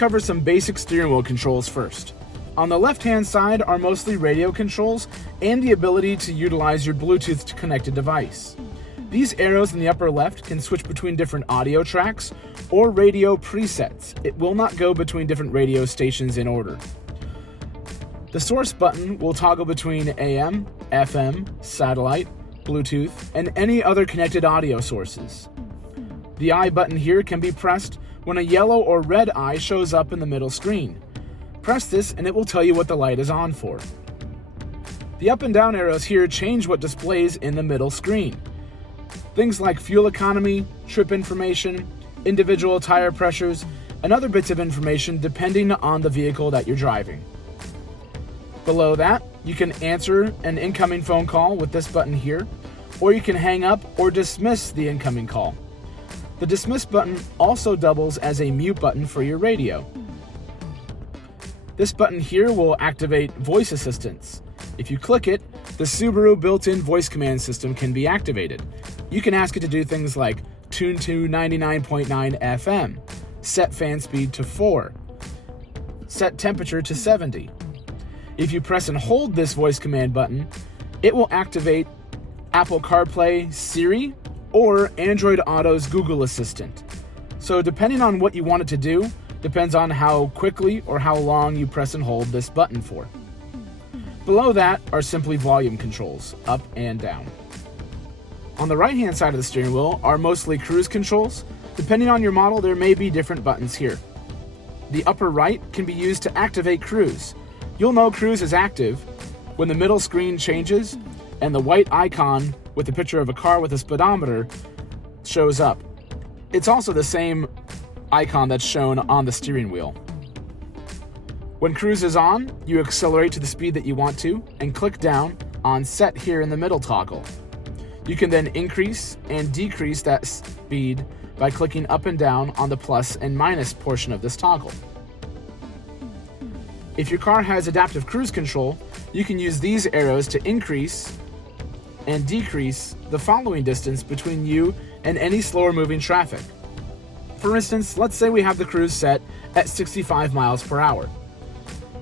cover some basic steering wheel controls first. On the left-hand side are mostly radio controls and the ability to utilize your Bluetooth connected device. These arrows in the upper left can switch between different audio tracks or radio presets. It will not go between different radio stations in order. The source button will toggle between AM, FM, satellite, Bluetooth, and any other connected audio sources. The I button here can be pressed when a yellow or red eye shows up in the middle screen. Press this and it will tell you what the light is on for. The up and down arrows here change what displays in the middle screen. Things like fuel economy, trip information, individual tire pressures, and other bits of information depending on the vehicle that you're driving. Below that, you can answer an incoming phone call with this button here, or you can hang up or dismiss the incoming call. The dismiss button also doubles as a mute button for your radio. This button here will activate voice assistance. If you click it, the Subaru built-in voice command system can be activated. You can ask it to do things like tune to 99.9 FM, set fan speed to 4, set temperature to 70. If you press and hold this voice command button, it will activate Apple CarPlay, Siri, or Android Auto's Google Assistant. So depending on what you want it to do, depends on how quickly or how long you press and hold this button for. Below that are simply volume controls, up and down. On the right-hand side of the steering wheel are mostly cruise controls. Depending on your model, there may be different buttons here. The upper right can be used to activate cruise. You'll know cruise is active when the middle screen changes and the white icon with the picture of a car with a speedometer shows up. It's also the same icon that's shown on the steering wheel. When cruise is on, you accelerate to the speed that you want to and click down on set here in the middle toggle. You can then increase and decrease that speed by clicking up and down on the plus and minus portion of this toggle. If your car has adaptive cruise control, you can use these arrows to increase and decrease the following distance between you and any slower moving traffic. For instance, let's say we have the cruise set at 65 miles per hour.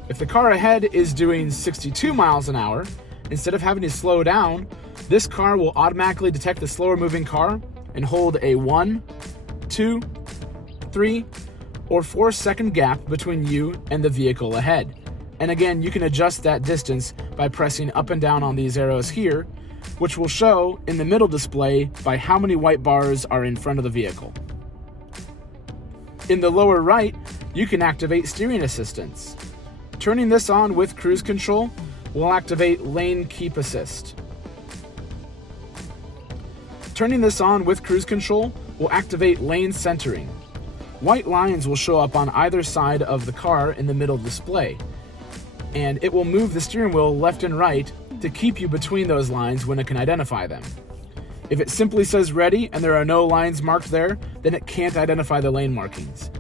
If the car ahead is doing 62 miles an hour, instead of having to slow down, this car will automatically detect the slower moving car and hold a 1, 2, 3, or 4 second gap between you and the vehicle ahead. And again, you can adjust that distance by pressing up and down on these arrows here, which will show in the middle display by how many white bars are in front of the vehicle. In the lower right, you can activate steering assistance. Turning this on with cruise control will activate lane keep assist. Turning this on with cruise control will activate lane centering. White lines will show up on either side of the car in the middle display, and it will move the steering wheel left and right to keep you between those lines when it can identify them. If it simply says ready and there are no lines marked there, then it can't identify the lane markings.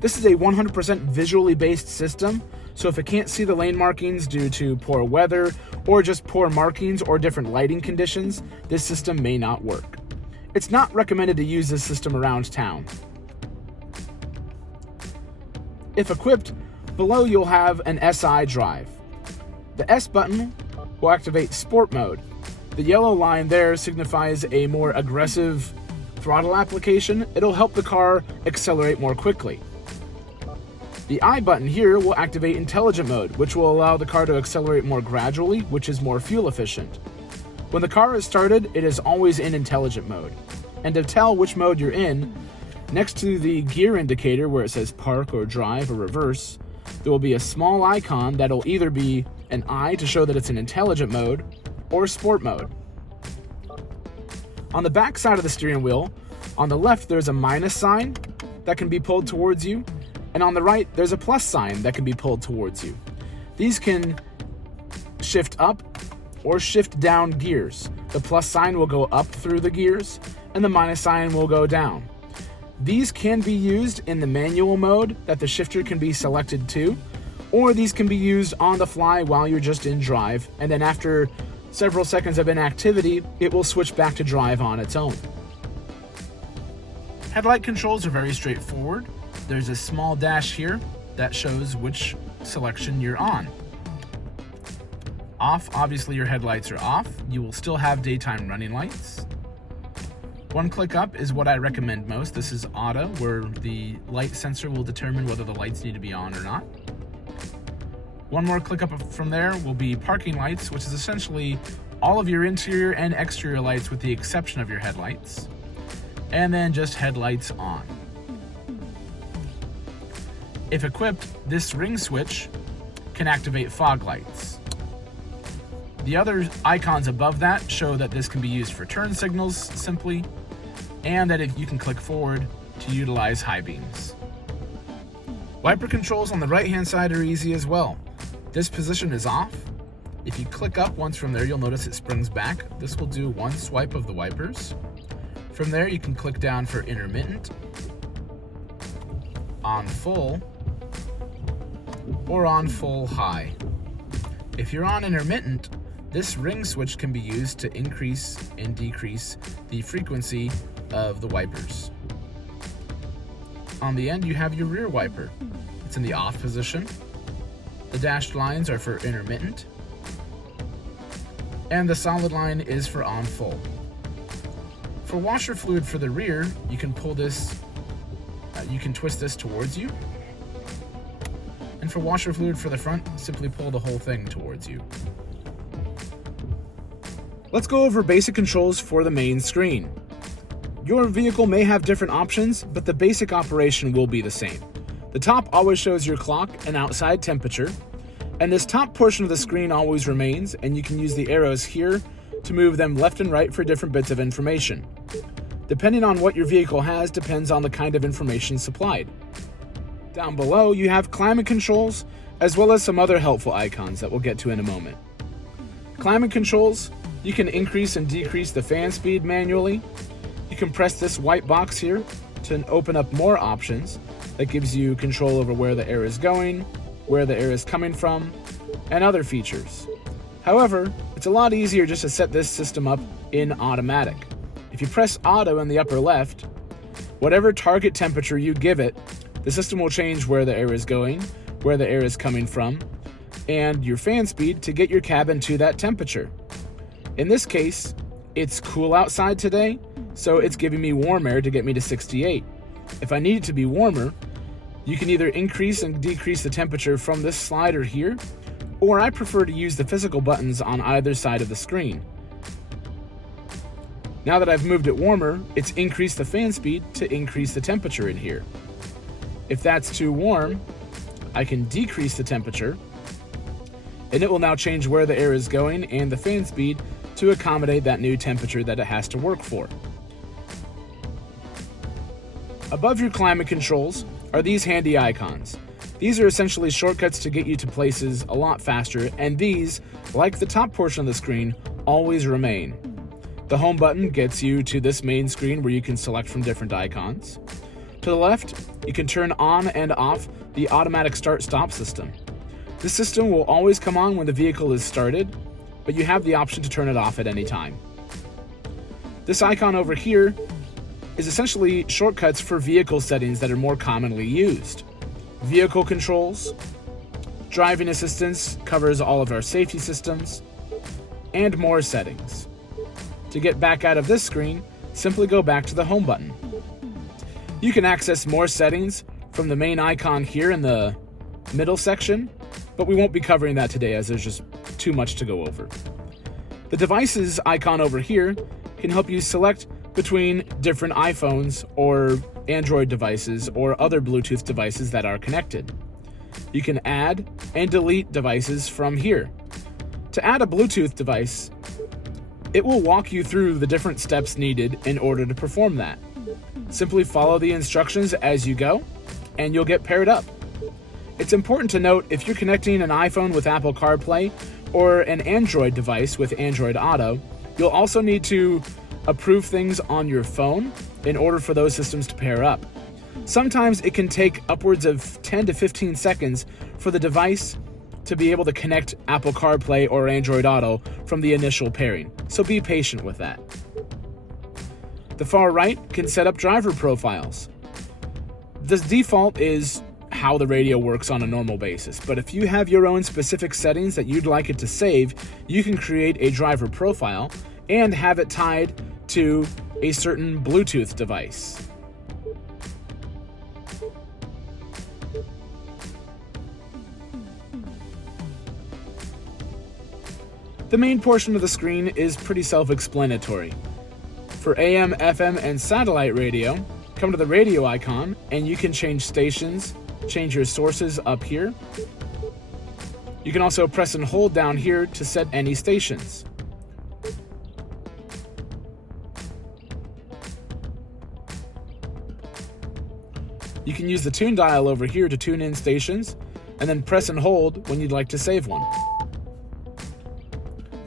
This is a 100% visually based system, so if it can't see the lane markings due to poor weather or just poor markings or different lighting conditions, this system may not work. It's not recommended to use this system around town. If equipped, below you'll have an SI drive. The S button will activate Sport mode. The yellow line there signifies a more aggressive throttle application. It'll help the car accelerate more quickly. The I button here will activate Intelligent mode, which will allow the car to accelerate more gradually, which is more fuel efficient. When the car is started, it is always in Intelligent mode. And to tell which mode you're in, next to the gear indicator where it says park or drive or reverse, there will be a small icon that'll either be an I to show that it's in Intelligent mode or Sport mode. On the back side of the steering wheel, on the left there's a minus sign that can be pulled towards you, and on the right there's a plus sign that can be pulled towards you. These can shift up or shift down gears. The plus sign will go up through the gears, and the minus sign will go down. These can be used in the manual mode that the shifter can be selected to, or these can be used on the fly while you're just in drive, and then after several seconds of inactivity, it will switch back to drive on its own. Headlight controls are very straightforward. There's a small dash here, that shows which selection you're on. Off, obviously your headlights are off. You will still have daytime running lights. One click up is what I recommend most. This is auto, where the light sensor will determine whether the lights need to be on or not. One more click up from there will be parking lights, which is essentially all of your interior and exterior lights with the exception of your headlights. And then just headlights on. If equipped, this ring switch can activate fog lights. The other icons above that show that this can be used for turn signals simply, and that if you can click forward to utilize high beams. Wiper controls on the right hand side are easy as well. This position is off. If you click up once from there, you'll notice it springs back. This will do one swipe of the wipers. From there, you can click down for intermittent, on full, or on full high. If you're on intermittent, this ring switch can be used to increase and decrease the frequency of the wipers. On the end, you have your rear wiper. It's in the off position. The dashed lines are for intermittent, and the solid line is for on full. For washer fluid for the rear, you can pull this, you can twist this towards you. And for washer fluid for the front, simply pull the whole thing towards you. Let's go over basic controls for the main screen. Your vehicle may have different options, but the basic operation will be the same. The top always shows your clock and outside temperature, and this top portion of the screen always remains, and you can use the arrows here to move them left and right for different bits of information. Depending on what your vehicle has depends on the kind of information supplied. Down below, you have climate controls, as well as some other helpful icons that we'll get to in a moment. Climate controls, you can increase and decrease the fan speed manually. You can press this white box here to open up more options. That gives you control over where the air is going, where the air is coming from, and other features. However, it's a lot easier just to set this system up in automatic. If you press auto in the upper left, whatever target temperature you give it, the system will change where the air is going, where the air is coming from, and your fan speed to get your cabin to that temperature. In this case, it's cool outside today, so it's giving me warm air to get me to 68. If I need it to be warmer, you can either increase and decrease the temperature from this slider here, or I prefer to use the physical buttons on either side of the screen. Now that I've moved it warmer, it's increased the fan speed to increase the temperature in here. If that's too warm, I can decrease the temperature, and it will now change where the air is going and the fan speed to accommodate that new temperature that it has to work for. Above your climate controls are these handy icons. These are essentially shortcuts to get you to places a lot faster, and these, like the top portion of the screen, always remain. The home button gets you to this main screen where you can select from different icons. To the left, you can turn on and off the automatic start-stop system. This system will always come on when the vehicle is started, but you have the option to turn it off at any time. This icon over here is essentially shortcuts for vehicle settings that are more commonly used. Vehicle controls, driving assistance covers all of our safety systems, and more settings. To get back out of this screen, simply go back to the home button. You can access more settings from the main icon here in the middle section, but we won't be covering that today as there's just too much to go over. The devices icon over here can help you select between different iPhones or Android devices or other Bluetooth devices that are connected. You can add and delete devices from here. To add a Bluetooth device, it will walk you through the different steps needed in order to perform that. Simply follow the instructions as you go, and you'll get paired up. It's important to note if you're connecting an iPhone with Apple CarPlay or an Android device with Android Auto, you'll also need to approve things on your phone in order for those systems to pair up. Sometimes it can take upwards of 10 to 15 seconds for the device to be able to connect Apple CarPlay or Android Auto from the initial pairing, so be patient with that. The far right can set up driver profiles. The default is how the radio works on a normal basis. But if you have your own specific settings that you'd like it to save, you can create a driver profile and have it tied to a certain Bluetooth device. The main portion of the screen is pretty self-explanatory. For AM, FM, and satellite radio, come to the radio icon and you can change stations, change your sources up here. You can also press and hold down here to set any stations. You can use the tune dial over here to tune in stations, and then press and hold when you'd like to save one.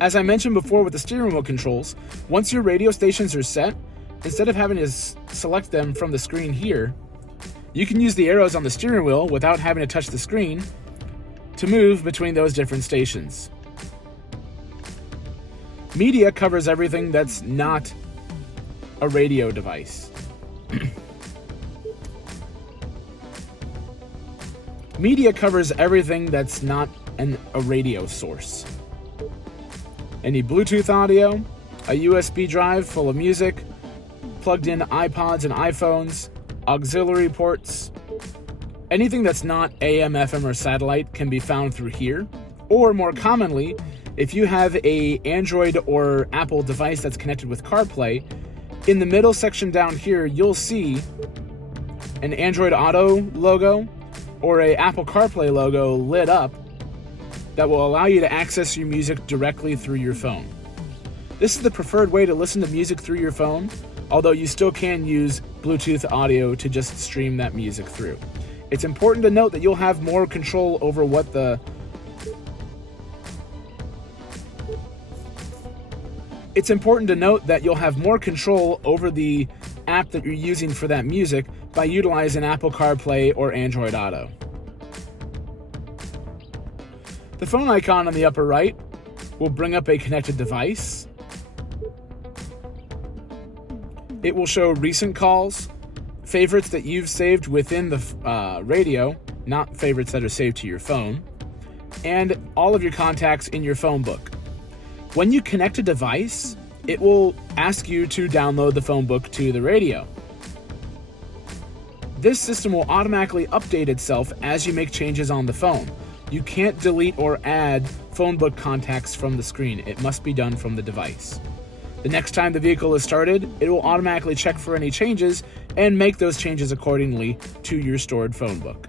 As I mentioned before with the steering wheel controls, once your radio stations are set, instead of having to select them from the screen here, you can use the arrows on the steering wheel without having to touch the screen to move between those different stations. Media covers everything that's not a radio device. Media covers everything that's not a radio source. Any Bluetooth audio, a USB drive full of music, plugged-in iPods and iPhones, auxiliary ports, anything that's not AM, FM, or satellite can be found through here. Or more commonly, if you have an Android or Apple device that's connected with CarPlay, in the middle section down here, you'll see an Android Auto logo or an Apple CarPlay logo lit up that will allow you to access your music directly through your phone. This is the preferred way to listen to music through your phone, although you still can use Bluetooth audio to just stream that music through. It's important to note that you'll have more control over what the app that you're using for that music by utilizing Apple CarPlay or Android Auto. The phone icon on the upper right will bring up a connected device. It will show recent calls, favorites that you've saved within the radio, not favorites that are saved to your phone, and all of your contacts in your phone book. When you connect a device, it will ask you to download the phone book to the radio. This system will automatically update itself as you make changes on the phone. You can't delete or add phone book contacts from the screen. It must be done from the device. The next time the vehicle is started, it will automatically check for any changes and make those changes accordingly to your stored phone book.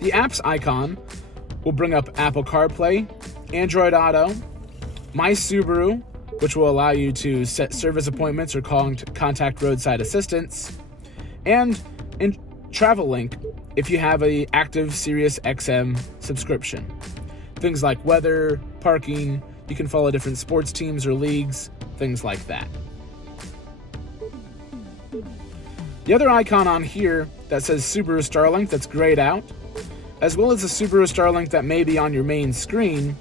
The apps icon will bring up Apple CarPlay, Android Auto, My Subaru, which will allow you to set service appointments or contact roadside assistance, and Travel Link if you have an active Sirius XM subscription. Things like weather, parking, you can follow different sports teams or leagues, things like that. The other icon on here that says Subaru Starlink that's grayed out, as well as the Subaru Starlink that may be on your main screen,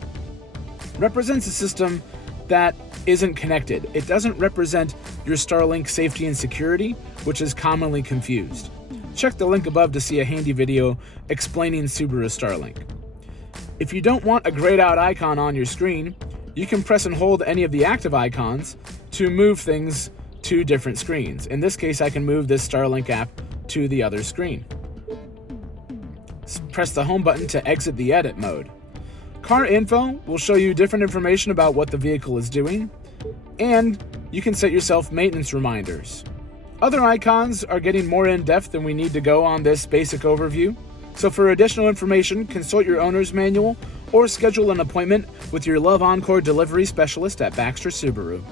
represents a system that isn't connected. It doesn't represent your Starlink safety and security, which is commonly confused. Check the link above to see a handy video explaining Subaru Starlink. If you don't want a grayed out icon on your screen, you can press and hold any of the active icons to move things to different screens. In this case, I can move this Starlink app to the other screen. Press the home button to exit the edit mode. Car info will show you different information about what the vehicle is doing, and you can set yourself maintenance reminders. Other icons are getting more in-depth than we need to go on this basic overview, so for additional information, consult your owner's manual or schedule an appointment with your Love Encore delivery specialist at Baxter Subaru.